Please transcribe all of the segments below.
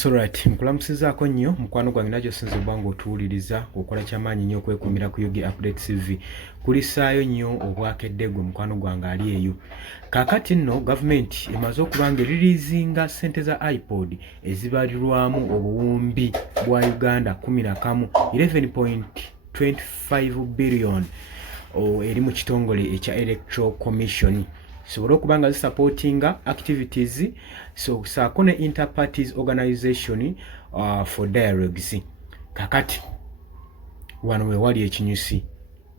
So right, nkulamusizaako nnyo mukwano gwange najjo sinze bwangu otuwuliriza okola kyamaanyi nnyo okwekumira ku Yugi Update TV. Kulisaayo nnyo obwakedde gwe mukwano gwange ali eyo. Kaakati nno gavumenti emaze okuba nga eririizinga ssente za iPod ezibalirwamu obuwumbi bwa Uganda 11 11.25 billion eri mu kitongole ekya Electoral Commission. Sobolo kubanga supportinga activities so sakone interparties organization for dialogues. Kakati wano we wali ekinyusi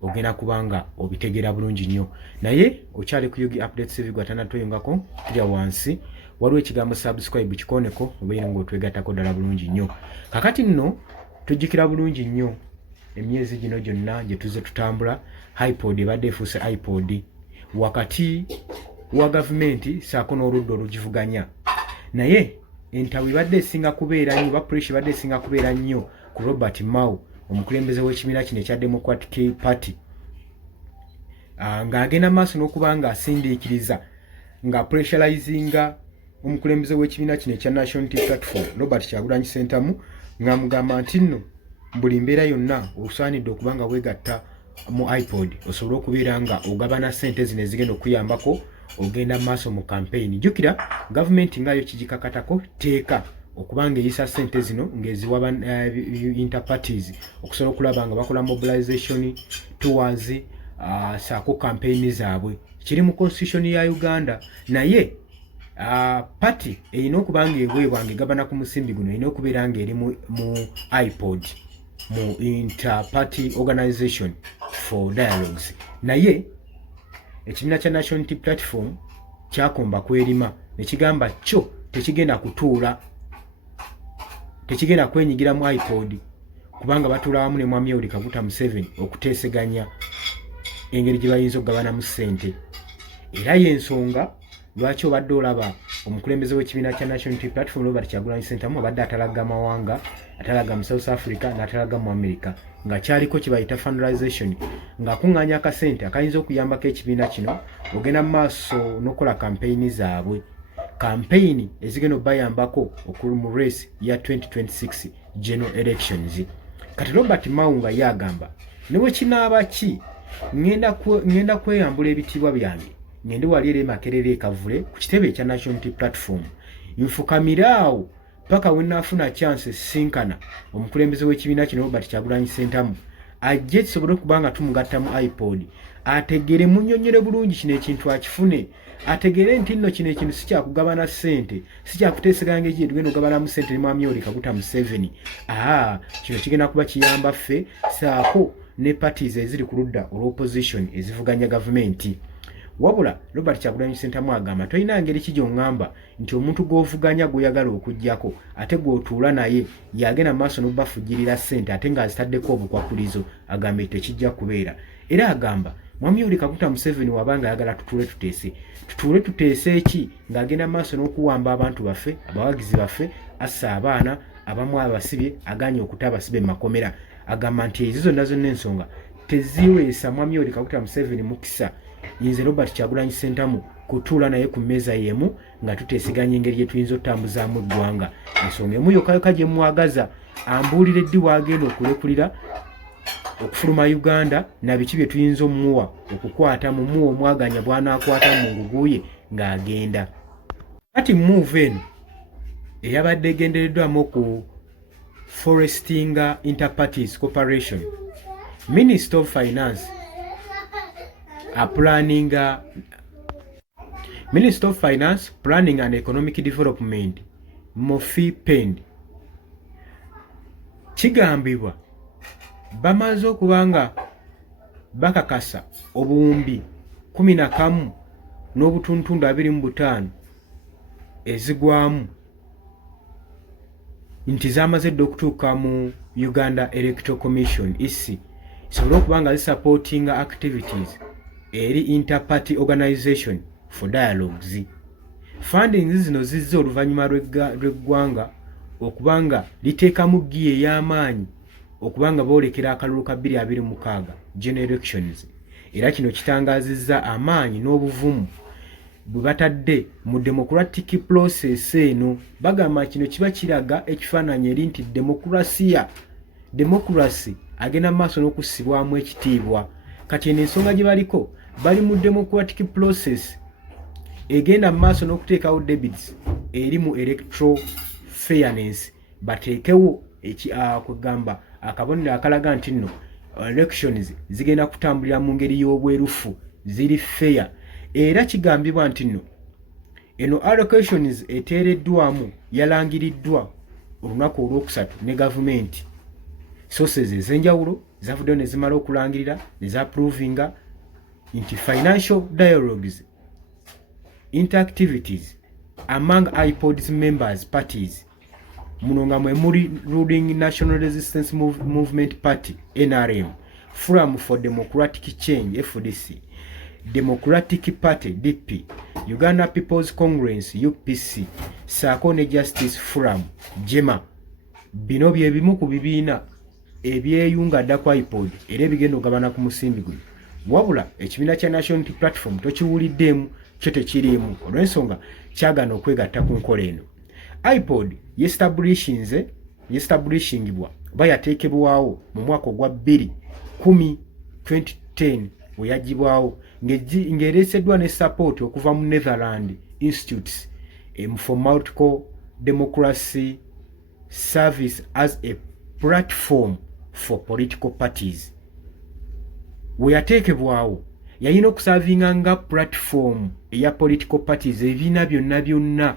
ogenda kubanga obitegera bulungi nnyo naye okyali ku Yugi Updates TV gwatana toyongako kujja wansi waliwo ekigambo subscribe kikoneko obeera ng'otwegattako ddala bulungi nnyo. Kakati nno tujjukira bulungi nnyo emyezi gino gyonna gye tuze tutambula iPod ebadde efuuse iPod wakati wa gavumenti saako n'oludda olugivuganya naye entawe ebadde esinga kubeera nnyo pressure ebadde esinga kubeera nnyo ku Robert Mao omukulembeze w'ekibiina kino ekya Democratic Party ng'agenda maaso n'okuba nga asindiikiriza nga pressurizinga omukulembeze w'ekibiina kino ekya National Unity Platform Robert Kyagulanyi Ssentamu ng'amugamba nti nno buli mbeera yonna osaanidde okuba nga weegatta mu iPod osobola okubeera nga ogabana ssente zino ezigenda okuyambako ogenda maaso mu campaign. Jjukira gavumenti ngayo kigikakatako teeka okubanga eyisa ssente zino ng'eziwa interparties okusobola okulaba nga bakola mobilization towards saako campaign zaabwe. Kiri mu constitution ya Uganda naye party erina okuba nga eweebwa ng'egabana ku musimbi guno erina okubeera nga eri mu iPod mu Inter-Party Organization for Dialogues. Naye ekibiina kya National Unity Platform kyakomba kwerima ne kigamba kyo tekigenda kutuula tekigenda kwenyigira mu iPod kubanga batuula wamu ne Mwami Yoweri Kaguta Museveni okuteeseganya engeri gye bayinza okugabanamu ssente. Era y'ensonga lwaki obadde olaba omukulembeze w'ekibiina kya National Unity Platform Robert Kyagulanyi Ssentamu abadde atalaga mawanga atalaga mu South Africa n'atalaga mu America nga kyaliko kye bayita fundraisation ng'akuŋŋaanya akasente akayinza okuyambako ekibiina kino ogenda mu maaso n'okola campaign zaabwe, campaign ezigenda obbayambako okuli mu race ya 2026 general elections. Kati Robert Mao nga yagamba ne bwe kinaaba ki ngenda kweyambula ebitiibwa byange ngende wali eri Makerere Kavule ku kitebe ekya National Unity Platform nfukamiraawo paka wenaafuna chance sinkana omukulembeze w'ekibiina kino Robert Kyagulanyi Ssentamu ajje kisobole okuba nga tumugatta mu iPod ategere munnyonnyole bulungi kino ekintu akifune ategere nti nno kino ekintu si kyakugabana ssente si kyakuteeseganya ng'egi tugenda okugabanamu ssente ne Mwami Yoweri Kaguta Museveni. Kino kigenda kuba kiyamba ffe saako ne parties eziri ku ludda olw'opposition ezivuganya gavumenti. Wabula Robert Kyagulanyi Ssentamu agamba tolina ngeri ki gy'oŋŋamba nti omuntu gw'ovuganya gw'oyagala okuggyako ate gw'otuula naye yagenda maaso n'obbafujjirira ssente ate ng'azitaddeko obukwakulizo agamba tekijja kubeera. Era agamba Mwami Yoweri Kaguta Museveni wabanga ayagala tutuule tuteese eki ng'agenda maaso n'okuwamba abantu baffe abawagizi baffe assa abaana abamu abasibye aganye okuta abasibe mu makomera. Agamba nti ezo zonna zonna ensonga teziweesa Mwami Yoweri Kaguta Museveni mukisa yinze Robert Kyagulanyi Ssentamu kutuula naye ku mmeeza yemu nga tuteesiganya engeri gye tuyinza otambuzaamu eggwanga. Ensonga emu yokka gye mwagaza ambuulire ddi wagenda okulekulira okufuluma Uganda na biki bye tuyinza omuwa okukwata mu muwa omwaganya bw'anaakwata mu nguguye ng'agenda. Kati move eno eyabadde egendereddwamu ku Foresting Interparties Corporation Minister of Finance Minister of Finance, Planning and Economic Development Mofi Pend kigambibwa bamaze okuba nga bakakasa obuwumbi 11 n'obutuntundu 25 ezigwamu nti zamaze dde okutuuka mu Uganda Electoral Commission EC isobole okuba nga zisupportinga activities eri Inter-Party Organization for Dialogues. Funding zino zizze oluvannyuma lw'eggwanga okuba nga liteekamu giya ey'amaanyi okuba nga boolekera akalulu ka 2026 general elections. Era kino kitangaazizza amaanyi n'obuvumu bwe batadde mu democratic process eno bagamba kino kiba kiraga ekifaananyi eri nti democracy agenda maaso n'okussibwamu ekitiibwa. Kati eno ensonga gye baliko bali mu democratic process egenda maaso n'okuteekawo debits eri mu electoral fairness, bateekewo kwegamba akabonero akalaga nti nno elections zigenda kutambulira mu ngeri y'obwerufu, ziri fair. Era kigambibwa nti nno eno allocations eteereddwamu yalangiriddwa olunaku olwokusatu ne gavumenti. Sources ez'enjawulo zavuddeyo ne zimala okulangirira ne zaaprovinga nti financial dialogues interactivities among IPOD's members parties, muno nga mwe muli Ruling National Resistance Movement Party NRM, Forum for Democratic Change FDC, Democratic Party DP, Uganda People's Congress UPC, saako ne Justice Forum JEMA. Bino bye bimu ku bibiina ebyeyunga dda ku IPOD era ebigenda okugabana ku musimbi guno. Wabula ekibiina kya National Unity Platform tokiwuliddeemu, kyo tekiriimu, olw'ensonga kyagana okwegatta ku nkola eno. IPOD yestablishingibwa oba yateekebwawo mu mwaka ogwa 2010 we yagibwawo ng'ereeseddwa ne support okuva mu Netherland Institutes for Multiple Democracy Service as a platform for political parties. We yateekebwawo yalina okusavinga nga platform eya political parties ebibiina byonna byonna,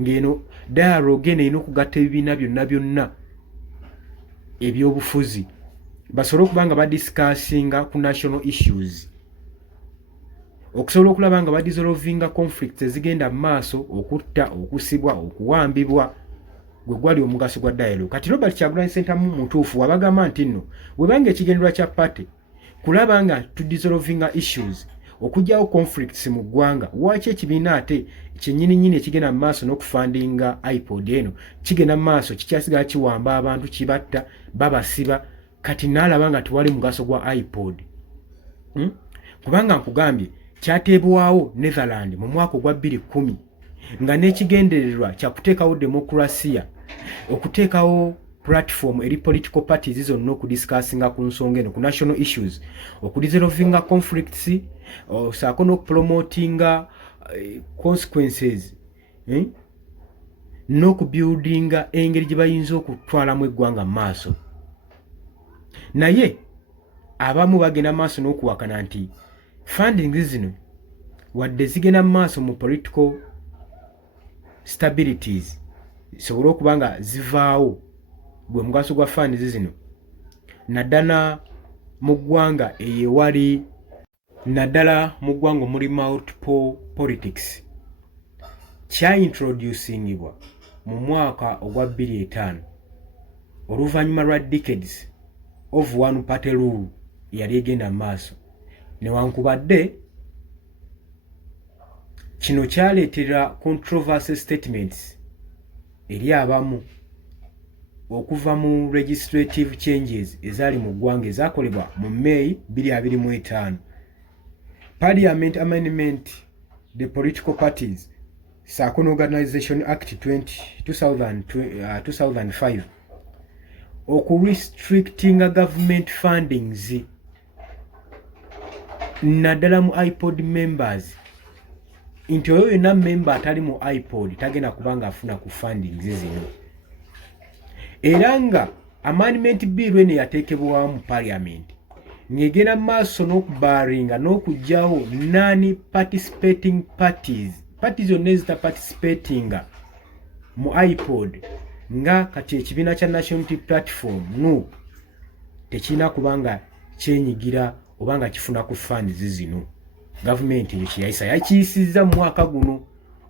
ng'eno dialogue eno erina okugatta ebibiina byonna ebyobufuzi basobole okuba nga badiscussinga ku national issues, okusobola okulaba nga badissolvinga conflicts ezigenda mu maaso, okutta, okusibwa, okuwambibwa, gwe gwali omugaso gwa dialogue. Kati Robert Kyagulanyi Ssentamu mutuufu wabagamba nti nno webanga ekigendera kya party kulaba nga tudissolvinga issues, okujjawo conflicts mu ggwanga, waki ekibiina ate kyennyini ekigenda mu maaso n'okufandinga IPOD eno kigenda mu maaso kikyasigala kiwamba abantu, kibatta, babasiba, kati n'alaba nga tewali mugaso gwa IPOD. Kubanga nkugambye kyateebwawo Netherland mu mwaka ogwa 2010 nga n'ekigendererwa kya kuteekawo demokrasiya, okuteekawo platform eri political parties zonna okudiscussinga ku nsonga eno ku national issues, okudissolvinga conflicts, saako n'okupromotinga consequences, n'okubuildinga engeri gye bayinza okutwalamu eggwanga mu maaso. Naye abamu bagenda maaso n'okuwakana nti funding zino wadde zigenda maaso mu political stabilities zisobole okuba nga zivaawo, gwe mugaso gwa funds zino naddala mu ggwanga eyewali, naddala mu ggwanga omuli multiple politics, kyaintroducingibwa mu mwaka ogwa 2005 oluvannyuma lwa decades of one party rule yali egenda mu maaso. Newankubadde kino kyaleetera controversy statements eri abamu okuva mu legislative changes ezaali mu ggwanga ezaakolebwa mu May 2025, Parliament Amendment the Political Parties saako n'Organization Act 2005 okurestrictinga government fundings naddala mu IPOD members, nti oyo yenna member atali mu IPOD tagenda kubanga afuna ku fundings zino. Era nga amendment bill eno yateekebwawo mu Parliament ng'egenda maaso n'okubaaringa n'okugyawo non-participating parties zonna ezitaparticipatinga mu IPOD, nga kati ekibiina kya National Unity Platform NUP tekirina kubanga kyenyigira oba nga kifuna ku funds zino. Gavumenti ekyo kyeyayisa yakiyisizza mu mwaka guno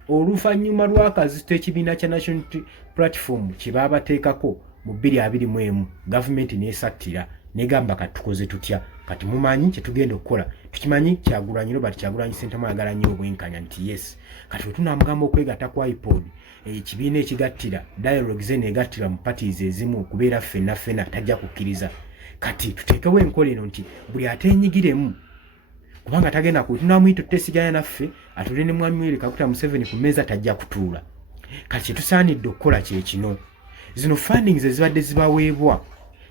oluvannyuma lw'akazito ekibiina kya National Unity Platform kye baabateekako mu 2021. Gavumenti neesattira negamba kati tukoze tutya, kati mumanyi kye tugenda okukola, tukimanyi Kyagulanyi Robert Kyagulanyi Ssentamu ayagala nnyo obwenkanya nti yes kati tunamugamba okwegatta kwa IPOD ekibiina ekigattira dialogue ze negattira mu parties ezimu okubeera ffenna tajja kukkiriza. Kati tuteekewo enkola eno nti buli ateenyigiremu kubanga tagenda kutunamwito tutesiganya naffe atule ne mwami Yoweri Kaguta Museveni ku mmeeza tajja kutuula. Kati kyetusaanidde okukola kye kino, zino fundings ezibadde zibaweebwa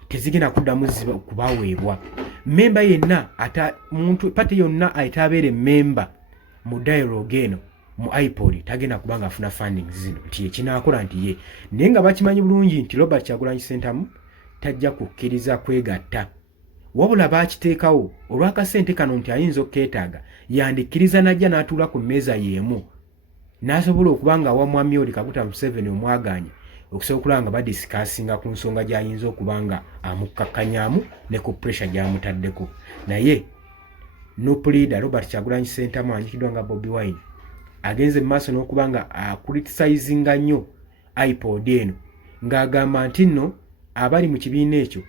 tezigenda kuddamu kubaweebwa. Memba yenna muntu pati yonna ayitabeere memba mu dialogue eno mu IPOD tagenda kubanga afuna fundings zino nti ekinaakola nti ye, naye nga bakimanyi bulungi nti Robert Kyagulanyi Ssentamu tajja kukkiriza kwegatta. Wabula baakiteekawo olw'akasente kano nti ayinza okkeetaaga yandikkiriza najja n'atuula ku mmeeza y'emu n'asobola okubanga awa mwami Yoweri Kaguta Museveni omwaganya okusobola okulaba nga badisikasinga ku nsonga gy'ayinza okubanga amukkakkanyaamu ne ku pressure gy'amutaddeko. Naye NUP leader Robert Kyagulanyi Ssentamu anyikiddwa nga Bobi Wine agenze mu maaso n'okubanga acriticizing nnyo IPOD eno ng'agamba nti nno abali mu kibiina ekyo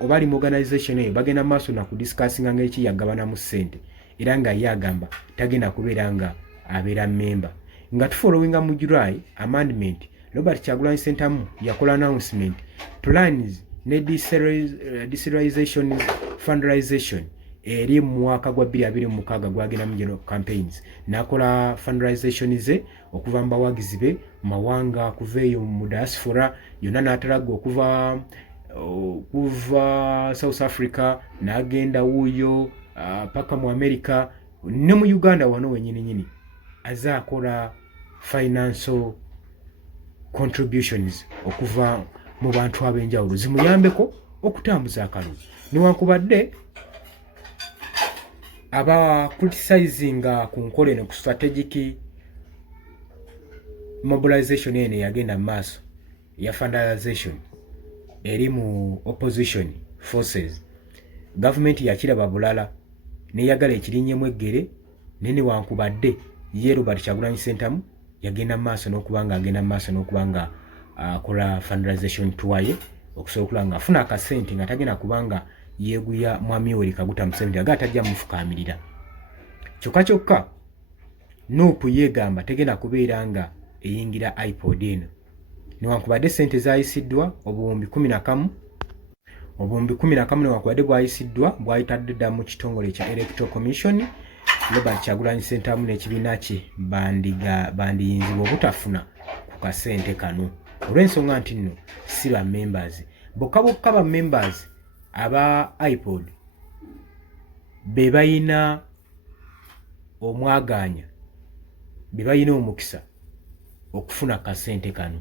obali mu organization eyo bagenda mu maaso na kudisikasinga ng'eki yagabanamu ssente era nga ye agamba tagenda kubeera nga abeera memba. Nga tufollowinga mu July amendment, Robert Kyagulanyi Ssentamu yakola announcement plans ne decentralization fundraisation eri mu mwaka gwa 2026 gwagenda mu general campaigns. Nakola fundraisation ze okuva mu bawagizi be mawanga kuva eyo mu diaspora yonna n'atalaga okuva South Africa n'agenda wuyo paka mu America ne mu Uganda wano wenyini azakola financial contributions okuva mu bantu ab'enjawulo zimuyambeko okutambuza akalulu. Newankubadde aba criticizing ku nkola eno ku strategic mobilization eno yagenda maaso ya fundraisation eri mu opposition forces. Government yakiraba bulala neyagala ekirinyemu eggere nene wankubadde ye Robert Kyagulanyi Ssentamu yagenda maaso n'okubanga agenda maaso n'okubanga akola fundraisation tuwaye okusobola okulanga afuna akasente nga tagenda kubanga yeeguya mwami Yoweri Kaguta Museveni aga tajja mufukaamirira. Kyokka NUP yeegamba tegenda kubeera nga eyingira IPOD eno newankubadde ssente zayisiddwa obuwumbi 11 newankubadde bwayisiddwa bwayitadde dda mu kitongole kya Electoral Commission. Robert Kyagulanyi Ssentamu n'ekibiina kye bandiyinzibwa obutafuna ku kasente kano olw'ensonga nti nno si ba members bokka ba members aba IPOD be bayina omwaganya be bayina omukisa okufuna kasente kano.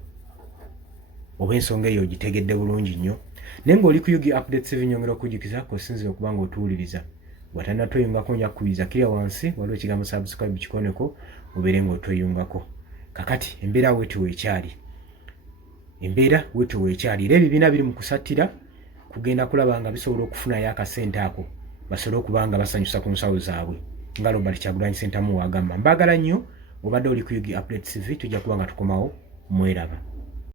Obw'ensonga eyo gitegedde bulungi nnyo naye ng'oli ku Yugi Updates binyongera okujukiza kosinzira okuba nga otuwuliriza watana toyungako nja kubiza kira wansi waliwo ekigambo subscribe kikoneko obeere ng'otoyungako. Kakati embeera wetu weekyali era ebibiina biri mu kusattira kugenda kulaba nga bisobola okufunayo akasente ako basobole okuba nga basanyusa ku nsawo zaabwe nga Robert Kyagulanyi Ssentamu wagamba. Mbaagala nnyo obadde oli ku Yugi Updates TV tujja kuba nga tukomawo mweraba.